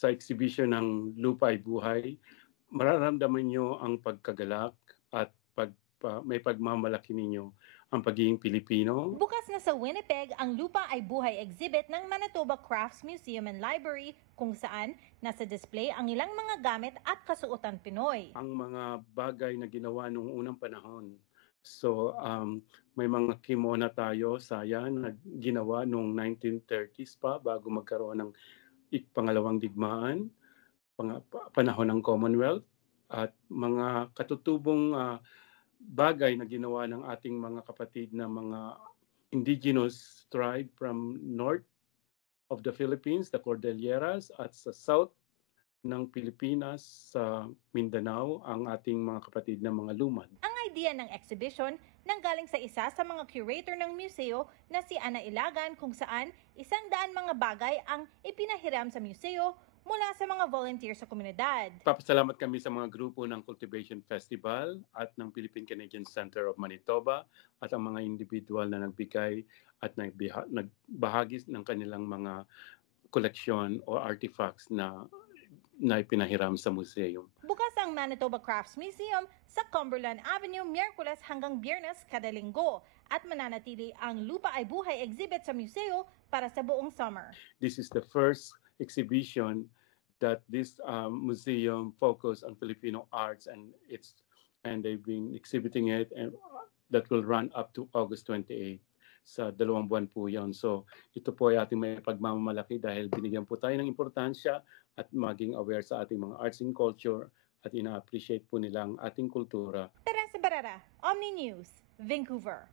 sa exhibition ng Lupa ay Buhay, mararamdaman nyo ang pagkagalak at may pagmamalaki ninyo ang pagiging Pilipino. Bukas na sa Winnipeg ang Lupa ay Buhay exhibit ng Manitoba Crafts Museum and Library kung saan nasa display ang ilang mga gamit at kasuotan Pinoy. Ang mga bagay na ginawa noong unang panahon. So, may mga kimono tayo, sayan, na ginawa noong 1930s pa bago magkaroon ng pangalawang digmaan, panahon ng Commonwealth, at mga katutubong bagay na ginawa ng ating mga kapatid na mga indigenous tribe from north of the Philippines, the Cordilleras, at sa south ng Pilipinas, sa Mindanao, ang ating mga kapatid na mga lumad. Ang idea ng exhibition nanggaling sa isa sa mga curator ng museo na si Ana Ilagan kung saan 100 mga bagay ang ipinahiram sa museo mula sa mga volunteer sa komunidad. Papasalamat kami sa mga grupo ng Cultivation Festival at ng Philippine Canadian Center of Manitoba at ang mga individual na nagbigay at nagbahagi ng kanilang mga koleksyon o artifacts na ipinahiram sa museum. Bukas ang Manitoba Crafts Museum sa Cumberland Avenue Miyerkules hanggang Biyernes kada linggo at mananatili ang Lupa ay Buhay exhibit sa museo para sa buong summer. This is the first exhibition that this museum focused on Filipino arts, and they've been exhibiting it, and that will run up to August 28. Sa 2 buwan po yan. So ito po ay ating may pagmamamalaki dahil binigyan po tayo ng importansya at maging aware sa ating mga arts and culture at ina-appreciate po nila ang ating kultura. Teresa Barrera, Omni News, Vancouver.